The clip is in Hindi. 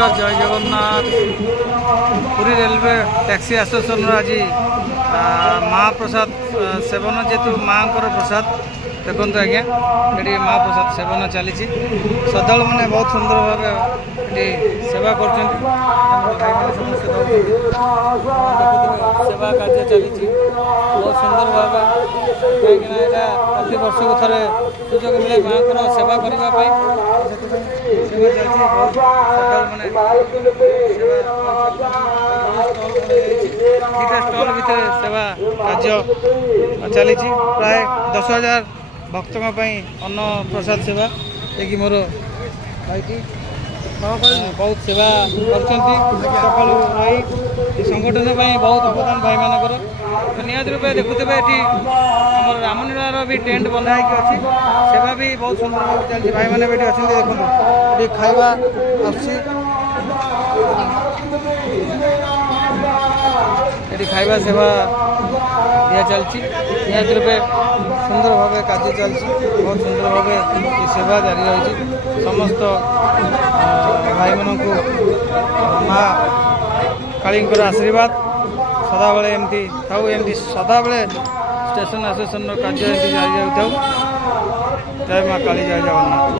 नमस्कार जय Jagannath Puri railway taxi association आज महाप्रसाद सेवन जेतु माँ प्रसाद देखो आज्ञा ये महाप्रसाद सेवन चली श्रद्धालु मैंने बहुत सुंदर भाव ये सेवा कर सेवा कार्य चली बहुत सुंदर भाव कहीं प्रति वर्ष को थे सुजोग मिले माँ सेवा करने सेवा चलती बहुत श्रद्धालु मैंने स्टल भितर सेवा कार्य चली प्राय 10,000 भक्तों अन्न प्रसाद सेवा ये मोर भाई बहुत सेवा कर सकाल भाई संगठन बहुत अवदान भाई मानकर तो निहत रूपे देखुवे ये रामलीलार भी टेंट बंधाई अच्छी सेवा भी बहुत सुंदर भाव चलती भाई मैंने अच्छा देखो ये खाଇବା ये खाଇବା सेवा दिया चलती निहत रूपे सुंदर भाव कार्य चलती बहुत सुंदर भाव ये सेवा जारी रही समस्त भाई मानू माँ काली आशीर्वाद सदा बेले एमती थाऊ एमती सदा बेले स्टेशन एसोसिएशन कार्य जारी जाऊ जय माँ काली जय जगन्नाथ।